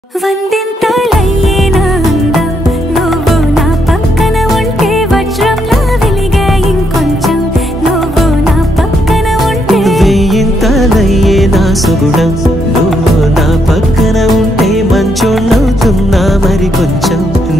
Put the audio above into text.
వందింతలయ్యేనా అందం నువ్వు నా పక్కన ఉంటే వజ్రంలా వెలిగే ఇంకొంచెం నువ్వు నా పక్కన ఉంటే వేయింతలయ్యేనా సుగుణం నువ్వు నా పక్కన ఉంటే మంచోణ్ణవుతున్నా మరి కొంచెం